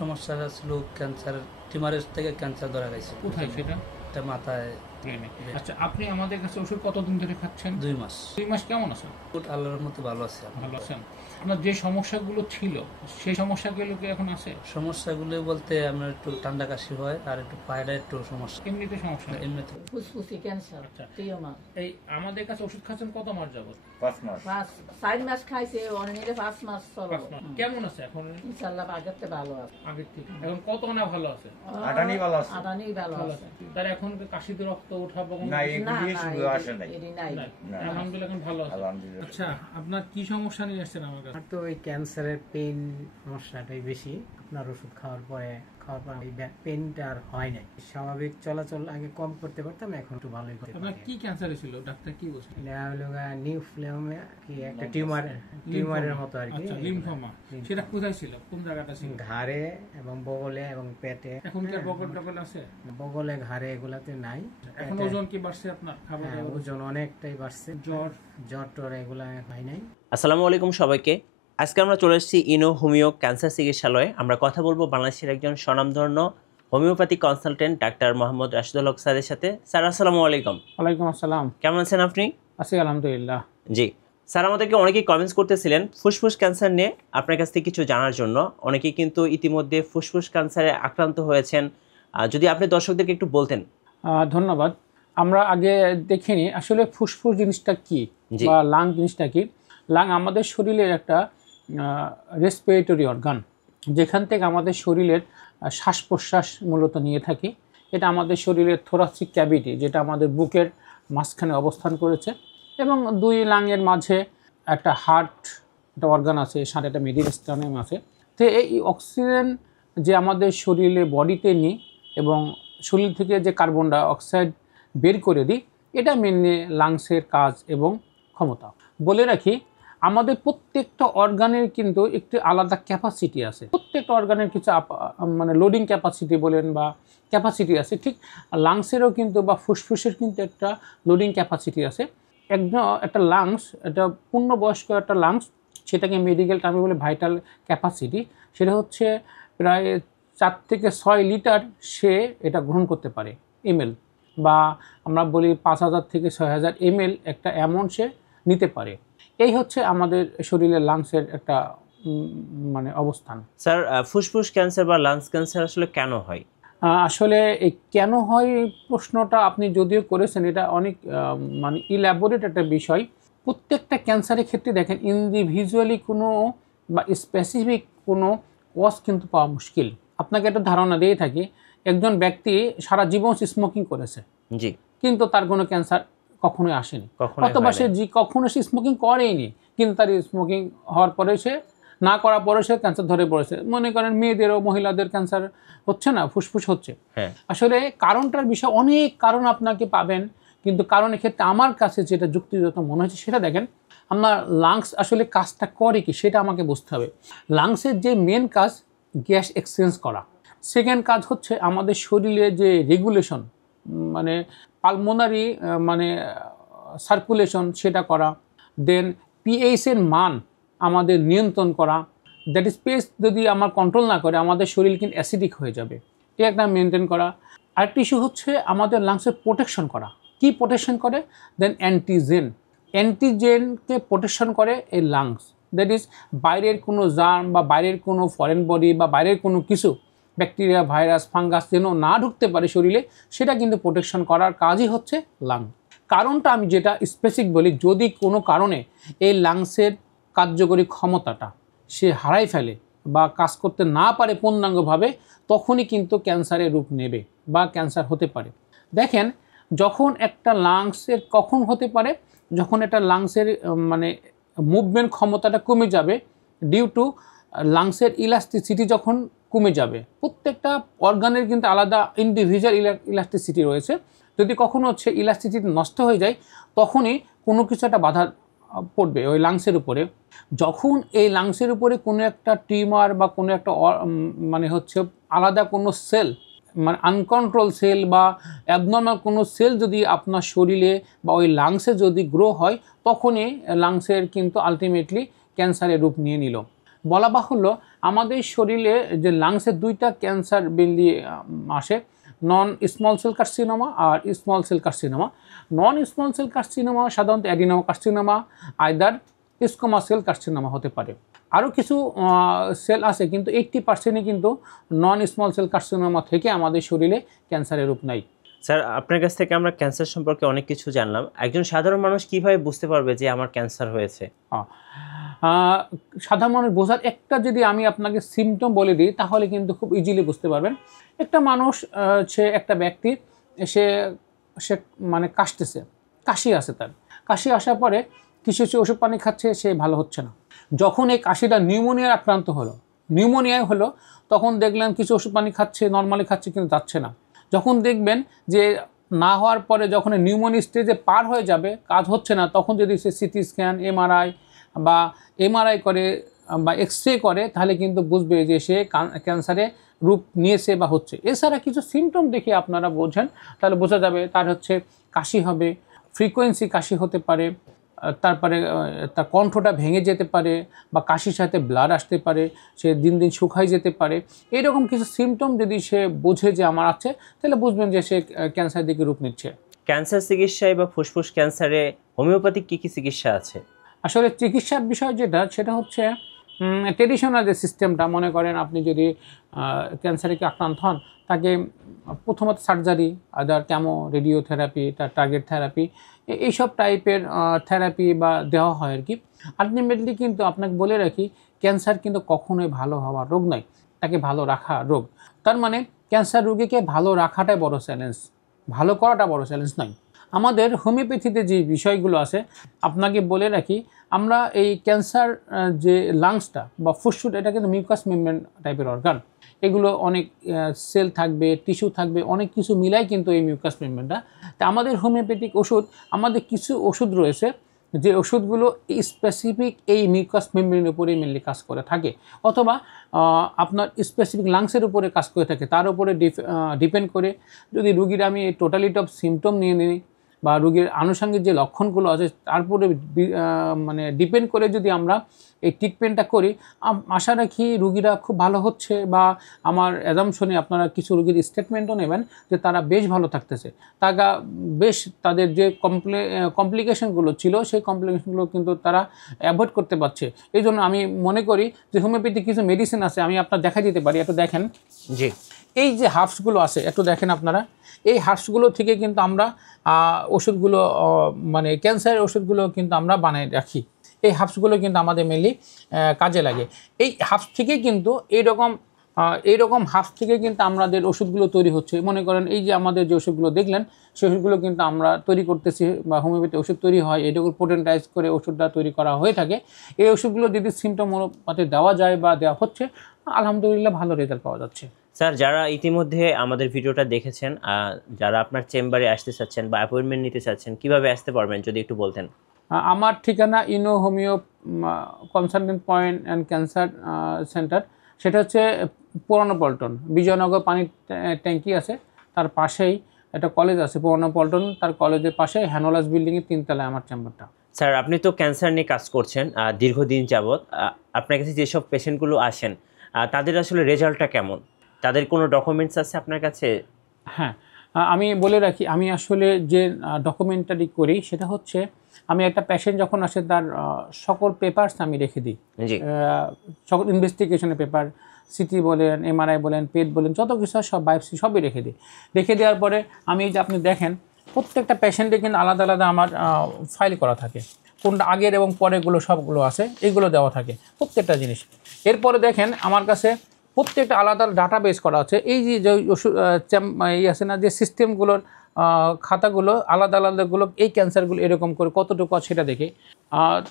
সমস্যা ছিল ক্যান্সার, টিউমারের থেকে ক্যান্সার ধরা গেছে। কোথায় সেটা? এটা মাথায়। আচ্ছা, আপনি আমাদের কাছে ওষুধ কতদিন ধরে খাচ্ছেন? 2 মাস। 2 মাস কেমন আছেন? আল্লাহর মতো ভালো আছে। ভালো আছেন? আপনার যে সমস্যাগুলো ছিল সেই সমস্যাগুলো কি এখন আছে? সমস্যাগুলো বলতে আমার একটু ঠান্ডা কাশি হয় আর একটু পায়রা একটু সমস্যা। এমনিতে সমস্যা নেই? এমনিতে ফুসফুসি ক্যান্সার। আচ্ছা, টিউমার। এই আমাদের কাছে ওষুধ খাচ্ছেন কত মাস যাবত? 5 মাস। 4 মাস খাইছে, অনেক মিলে 5 মাস চলো। 5 মাস। কেমন আছে এখন? ইনশাআল্লাহ আগের থেকে ভালো আছে। আগের থেকে এখন কত না ভালো আছে? আটানি ভালো আছে। আটানি ভালো ভালো আছে। আছে। তার এখন কাশিতে রক্ত ওঠা বা কোনো না, কিছু? এগুলি শুধু আসে নাই। এটি নাই। নাই। না। আলহামদুলিল্লাহ এখন ভালো আছে। আলহামদুলিল্লাহ। আচ্ছা, আপনার কি সমস্যা নিয়ে এসেছেন আমার কাছে? আর তো ওই ক্যান্সারের পেন সমস্যাটাই বেশি। আপনার ওষুধ খাওয়ার পর এই পেনটা আর হয় নাই। স্বাভাবিক চলাচল আগে কম করতে পারতাম, এখন একটু ভালোই করতে আপনার পারি। কি ক্যান্সার ছিল? ডাক্তার কি বলছেন? এটা হলো নিউপ্লেমে কি একটা টিউমারের মতো আর কি। আচ্ছা, লিম্ফোমা। সেটা কোথায় ছিল? কোন জায়গাটা ছিল? ঘাড়ে এবং বগলে এবং পেটে। এখন কি আর বকল টকল আছে? বগলে ঘাড়ে এগুলাতে নাই। এখন ওজন কি বাড়ছে আপনার? খাবার হ্যাঁ, দাবার? ওজন অনেকটাই বাড়ছে। জ্বর টর এগুলা হয় নাই। আসসালামু আলাইকুম সবাইকে। আজকে আমরা চলে এসেছি ইনো হোমিও ক্যান্সার চিকিৎসালয়ে। আমরা কথা বলবো বাংলাদেশের একজন স্বনামধন্য homeopathy consultant doctor Mohammad Rashidul Haque স্যারের সাথে। স্যার আসসালামু আলাইকুম। ওয়ালাইকুম আসসালাম। কেমন আছেন আপনি? আছি আলহামদুলিল্লাহ। জি স্যার, আমাদেরকে অনেকেই কমেন্টস করতেছিলেন ফুসফুস ক্যান্সার নিয়ে আপনার কাছ থেকে কিছু জানার জন্য। অনেকেই কিন্তু ইতিমধ্যে ফুসফুস ক্যান্সারে আক্রান্ত হয়েছেন। যদি আপনি দর্শকদেরকে একটু বলতেন। ধন্যবাদ। আমরা আগে দেখিনি আসলে ফুসফুস জিনিসটা কি জি। বা লাং জিনিসটা কি। লাং আমাদের শরীরের একটা রেসপিরেটরি অর্গান, যেখান থেকে আমাদের শরীরের শ্বাস প্রশ্বাস মূলত নিয়ে থাকি। এটা আমাদের শরীরের থোরাসিক ক্যাভিটি, যেটা আমাদের বুকের মাঝখানে অবস্থান করেছে, এবং 2 লাংয়ের মাঝে একটা হার্ট একটা অর্গান আছে, সাথে একটা মেডিস্টানেম আছে। তো এই অক্সিজেন যে আমাদের শরীরে বডিতে নিই এবং শরীর থেকে যে কার্বন ডাই অক্সাইড বের করে দিই, এটা মেনলি লাংসের কাজ এবং ক্ষমতা। বলে রাখি, আমাদের প্রত্যেকটা অর্গানের কিন্তু একটি আলাদা ক্যাপাসিটি আছে। প্রত্যেকটা অর্গানের কিছু মানে লোডিং ক্যাপাসিটি বলেন বা ক্যাপাসিটি আছে, ঠিক লাংসেরও কিন্তু বা ফুসফুসের কিন্তু একটা লোডিং ক্যাপাসিটি আছে। একটা লাংস, এটা পূর্ণবয়স্ক একটা লাংস, সেটাকে মেডিকেল টার্মে বলে ভাইটাল ক্যাপাসিটি। সেটা হচ্ছে প্রায় 4 থেকে 6 লিটার সে এটা গ্রহণ করতে পারে, এমএল, বা আমরা বলি 5000 থেকে 6000 এমএল একটা অ্যামাউন্ট সে নিতে পারে। এই হচ্ছে আমাদের শরীরের লাংসের একটা মানে অবস্থান। স্যার, ফুসফুস ক্যান্সার বা লাংস ক্যান্সার আসলে কেন হয়? আসলে এই কেন হয় এই প্রশ্নটা আপনি যদিও করেছেন, এটা অনেক মানে ইলাবোরেট একটা বিষয়। প্রত্যেকটা ক্যান্সারের ক্ষেত্রে দেখেন ইন্ডিভিজুয়ালি কোনো বা স্পেসিফিক কোনো কজ কিন্তু পাওয়া মুশকিল। আপনাকে একটা ধারণা দিয়ে থাকি, একজন ব্যক্তি সারা জীবন স্মোকিং করেছে, জি, কিন্তু তার কোনো ক্যান্সার কখনোই আসেনি, কখনোই অথবা হয় সে নাই। কখনো সে স্মোকিং করেইনি, কিন্তু তার স্মোকিং হওয়ার পরে সে না করার পরে সে ক্যান্সার ধরে পড়েছে। মনে করেন মেয়েদেরও, মহিলাদের ক্যান্সার হচ্ছে না, ফুসফুস হচ্ছে। হ্যাঁ। আসলে কারণটার বিষয় অনেক কারণ আপনাকে পাবেন, কিন্তু কারণের ক্ষেত্রে আমার কাছে যেটা যুক্তিযুক্ত মনে হচ্ছে সেটা দেখেন, আমার লাংস আসলে কাজটা করে কি সেটা আমাকে বুঝতে হবে। লাংসের যে মেন কাজ গ্যাস এক্সচেঞ্জ করা, সেকেন্ড কাজ হচ্ছে আমাদের শরীরে যে রেগুলেশন, মানে পালমোনারি মানে সার্কুলেশন, সেটা করা। দেন পিএইচের মান আমাদের নিয়ন্ত্রণ করা। দ্যাট ইজ পেস যদি আমার কন্ট্রোল না করে আমাদের শরীর কিন্তু অ্যাসিডিক হয়ে যাবে, এই একটা মেনটেন করা। আরেকটি ইস্যু হচ্ছে আমাদের লাংসের প্রোটেকশন করা। কি প্রোটেকশন করে? দেন অ্যান্টিজেনকে প্রোটেকশন করে এই লাংস। দ্যাট ইজ বাইরের কোনো জার্ম বা বাইরের কোনো ফরেন বডি বা বাইরের কোনো কিছু ব্যাকটেরিয়া, ভাইরাস, ফাঙ্গাস যেন না ঢুকতে পারে শরীরে, সেটা কিন্তু প্রোটেকশন করার কাজই হচ্ছে লাং। কারণটা আমি যেটা স্পেসিফিক বলি, যদি কোনো কারণে এই লাংসের কার্যকরী ক্ষমতাটা সে হারাই ফেলে বা কাজ করতে না পারে পূর্ণাঙ্গভাবে, তখনই কিন্তু ক্যান্সারের রূপ নেবে বা ক্যান্সার হতে পারে। দেখেন, যখন একটা লাংসের কখন হতে পারে, যখন একটা লাংসের মানে মুভমেন্ট ক্ষমতাটা কমে যাবে ডিউ টু লাংসের ইলাস্টিসিটি যখন কমে যাবে। প্রত্যেকটা অর্গানের কিন্তু আলাদা ইন্ডিভিজুয়াল ইলাস্টিসিটি রয়েছে। যদি কখনো হচ্ছে ইলাস্টিসিটি নষ্ট হয়ে যায়, তখনই কোনো কিছু একটা বাধা পড়বে ওই লাংসের উপরে। যখন এই লাংসের উপরে কোনো একটা টিউমার বা কোনো একটা মানে হচ্ছে আলাদা কোনো সেল, মানে আনকন্ট্রোল সেল বা অ্যাবনর্মাল কোনো সেল যদি আপনার শরীরে বা ওই লাংসে যদি গ্রো হয়, তখনই লাংসের কিন্তু আলটিমেটলি ক্যান্সারের রূপ নিয়ে নিল। বলা বাহুল্য, আমাদের শরীরে যে লাংসের দুইটা ক্যান্সার মেনলি আসে, নন স্মল সেল কার্সিনোমা আর small cell carcinoma. Non small cell carcinoma সাধারণত adenoma carcinoma, either squamous cell carcinoma হতে পারে। আরও কিছু সেল আছে, কিন্তু 80%ই কিন্তু নন স্মল সেল কার্সিনোমা থেকে আমাদের শরীরে ক্যান্সারের রূপ নেয়। স্যার, আপনার কাছ থেকে আমরা ক্যান্সার সম্পর্কে অনেক কিছু জানলাম। একজন সাধারণ মানুষ কিভাবে বুঝতে পারবে যে আমার ক্যান্সার হয়েছে? সাধারণ মানুষ বোঝার একটা যদি আমি আপনাকে সিমটম বলে দিই তাহলে কিন্তু খুব ইজিলি বুঝতে পারবেন। একটা মানুষ সে একটা ব্যক্তি সে সে মানে কাশতেছে, কাশি আছে, তার কাশি আসার পরে কিছু ওষুধ পানি খাচ্ছে, সে ভালো হচ্ছে না। যখন এই কাশিটা নিউমোনিয়ার আক্রান্ত হলো, নিউমোনিয়ায় হলো, তখন দেখলেন কিছু ওষুধ পানি খাচ্ছে, নর্মালি খাচ্ছে, কিন্তু যাচ্ছে না। যখন দেখবেন যে না হওয়ার পরে যখন নিউমোনিয়া স্টেজে পার হয়ে যাবে, কাজ হচ্ছে না, তখন যদি সে সিটি স্ক্যান, এমআরআই করে বা এক্সরে করে, তাহলে কিন্তু বুঝবে যে সে ক্যান্সারে রূপ নিয়েছে বা হচ্ছে। এছাড়া কিছু সিমটম দেখে আপনারা বোঝেন, তাহলে বোঝা যাবে তার হচ্ছে কাশি হবে, ফ্রিকোয়েন্সি কাশি হতে পারে, তারপরে তার কণ্ঠটা ভেঙে যেতে পারে, বা কাশির সাথে ব্লাড আসতে পারে, সে দিন দিন শুকাই যেতে পারে। এরকম কিছু সিমটম যদি সে বোঝে যে আমার আছে, তাহলে বুঝবেন যে সে ক্যান্সার দিকে রূপ নিচ্ছে। ক্যান্সার চিকিৎসায় বা ফুসফুস ক্যান্সারে হোমিওপ্যাথিক কী কী চিকিৎসা আছে? আসলে চিকিৎসার বিষয় যেটা, সেটা হচ্ছে ট্রেডিশনাল যে সিস্টেমটা, মনে করেন আপনি যদি ক্যান্সারে আক্রান্ত হন, তাকে প্রথমত সার্জারি, আদার ক্যামো, রেডিওথেরাপি, তার টার্গেট থেরাপি, এইসব টাইপের থেরাপি বা দেওয়া হয় আর কি। আলটিমেটলি কিন্তু আপনাকে বলে রাখি, ক্যান্সার কিন্তু কখনোই ভালো হওয়ার রোগ নয়, তাকে ভালো রাখা রোগ। তার মানে ক্যান্সার রোগীকে ভালো রাখাটাই বড় চ্যালেঞ্জ, ভালো করাটা বড় চ্যালেঞ্জ নয়। আমাদের হোমিওপ্যাথিতে যে বিষয়গুলো আছে, আপনাকে বলে রাখি, আমরা এই ক্যান্সার যে লাংসটা বা ফুসফুস, এটা কিন্তু মিউকাস মেমব্রেন টাইপের অর্গান। এগুলো অনেক সেল থাকবে, টিস্যু থাকবে, অনেক কিছু মিলাই কিন্তু এই মিউকাস মেমব্রেনটা। তা আমাদের হোমিওপ্যাথিক ওষুধ, আমাদের কিছু ওষুধ রয়েছে যে ওষুধগুলো স্পেসিফিক এই মিউকাস মেমব্রেনের উপরেই মেনলি কাজ করে থাকে, অথবা আপনার স্পেসিফিক লাংসের উপরে কাজ করে থাকে। তার উপরে ডিপেন্ড করে যদি রুগীর আমি টোটালিটি অফ সিমটম নিয়ে নিই, বা রোগীর আনুষঙ্গিক যে লক্ষণগুলো আছে তারপরে মানে ডিপেন্ড করে যদি আমরা এই ট্রিটমেন্টটা করি, আশা রাখি রুগীরা খুব ভালো হচ্ছে। বা আমার অ্যাজাম্পশনে আপনারা কিছু রুগীর স্টেটমেন্টও নেবেন যে তারা বেশ ভালো থাকতেছে, তারা বেশ তাদের যে কমপ্লিকেশনগুলো ছিল সেই কমপ্লিকেশনগুলো কিন্তু তারা অ্যাভয়েড করতে পারছে। এই জন্য আমি মনে করি যে হোমিওপ্যাথিক কিছু মেডিসিন আছে, আমি আপনার দেখা দিতে পারি, একটু দেখেন। জি, এই যে হার্বসগুলো আছে, একটু দেখেন আপনারা, এই হার্বসগুলো থেকে কিন্তু আমরা ওষুধগুলো, মানে ক্যান্সারের ওষুধগুলো কিন্তু আমরা বানিয়ে রাখি। এই হার্বসগুলো কিন্তু আমাদের মেনলি কাজে লাগে। এই হার্বস থেকে কিন্তু এইরকম হার্বস থেকে কিন্তু আমাদের ওষুধগুলো তৈরি হচ্ছে। মনে করেন এই যে আমাদের যে ওষুধগুলো দেখলেন, সেই ওষুধগুলো কিন্তু আমরা তৈরি করতেছি, বা হোমিওপ্যাথি ওষুধ তৈরি হয়, এটাকে পোটেন্টাইজ করে ওষুধটা তৈরি করা হয়ে থাকে। এই ওষুধগুলো যদি সিমটম অনুপাতে দেওয়া যায় বা দেওয়া হচ্ছে, আলহামদুলিল্লাহ ভালো রেজাল্ট পাওয়া যাচ্ছে। স্যার, যারা ইতিমধ্যে আমাদের ভিডিওটা দেখেছেন, যারা আপনার চেম্বারে আসতে চাচ্ছেন বা অ্যাপয়েন্টমেন্ট নিতে চাচ্ছেন, কিভাবে আসতে পারবেন যদি একটু বলতেন? আমার ঠিকানা ইনো homeo consultant point and cancer centre, সেটা হচ্ছে পুরানো পল্টন, বিজয়নগর পানির ট্যাঙ্কি আছে, তার পাশেই একটা কলেজ আছে পুরানো পল্টন, তার কলেজের পাশে হ্যানোলাস বিল্ডিংয়ের 3 তলায় আমার চেম্বারটা। স্যার, আপনি তো ক্যান্সার নিয়ে কাজ করছেন দীর্ঘদিন যাবৎ। আপনার কাছে যেসব পেশেন্টগুলো আসেন, তাদের আসলে রেজাল্টটা কেমন? তাদের কোনো ডকুমেন্টস আছে আপনার কাছে? হ্যাঁ, আমি বলে রাখি, আমি আসলে যে ডকুমেন্টারি করি সেটা হচ্ছে, আমি একটা পেশেন্ট যখন আসে তার সকল পেপারস আমি রেখে দিই। জি, সকল ইনভেস্টিগেশনের পেপার, সিটি বলেন, এমআরআই বলেন, পেট বলেন, যত কিছু সব বায়োপসি সবই রেখে দিই। রেখে দেওয়ার পরে আমি এই যে আপনি দেখেন, প্রত্যেকটা পেশেন্টে কিন্তু আলাদা আলাদা আমার ফাইল করা থাকে, কোনটা আগের এবং পরেরগুলো সবগুলো আছে, এইগুলো দেওয়া থাকে প্রত্যেকটা জিনিস। এরপরে দেখেন আমার কাছে প্রত্যেকটা আলাদা ডাটা বেস করা আছে। এই যে ওষুধ এই আছে না, যে সিস্টেমগুলোর খাতাগুলো আলাদা আলাদাগুলো, এই ক্যান্সারগুলো এরকম করে কতটুকু আছে সেটা দেখে।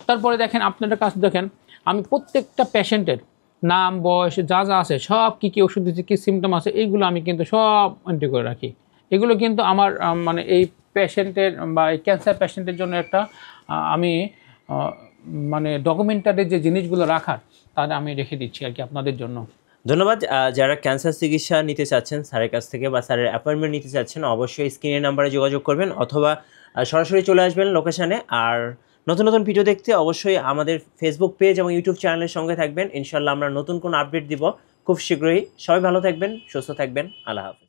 তারপরে দেখেন আপনাদের কাছে দেখেন, আমি প্রত্যেকটা পেশেন্টের নাম, বয়স, যা যা আছে সব, কী কী ওষুধ দিচ্ছে, কী সিমটম আছে, এইগুলো আমি কিন্তু সব এন্ট্রি করে রাখি। এগুলো কিন্তু আমার মানে এই পেশেন্টের বা এই ক্যান্সার পেশেন্টের জন্য একটা আমি মানে ডকুমেন্টারি যে জিনিসগুলো রাখার, তাহলে আমি রেখে দিচ্ছি আর কি আপনাদের জন্য। ধন্যবাদ। যারা ক্যান্সার চিকিৎসা নিতে চাচ্ছেন স্যারের কাছ থেকে বা স্যারের অ্যাপয়েন্টমেন্ট নিতে চাচ্ছেন, অবশ্যই স্ক্রিনের নাম্বারে যোগাযোগ করবেন, অথবা সরাসরি চলে আসবেন লোকেশানে। আর নতুন নতুন ভিডিও দেখতে অবশ্যই আমাদের ফেসবুক পেজ এবং ইউটিউব চ্যানেলের সঙ্গে থাকবেন। ইনশাল্লাহ আমরা নতুন কোনো আপডেট দিব খুব শীঘ্রই। সবাই ভালো থাকবেন, সুস্থ থাকবেন। আল্লাহ হাফেজ।